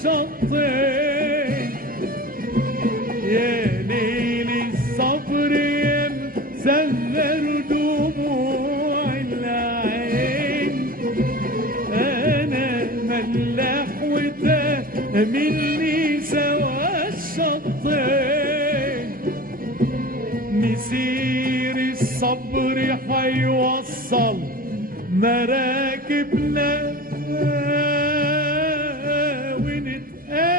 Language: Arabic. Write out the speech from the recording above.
الشطين. يا ليل الصبر يا مسهر دموع العين، انا ملاح وتهملني سوا الشطين. مسير الصبر حيوصل مراكبنا ونتقابل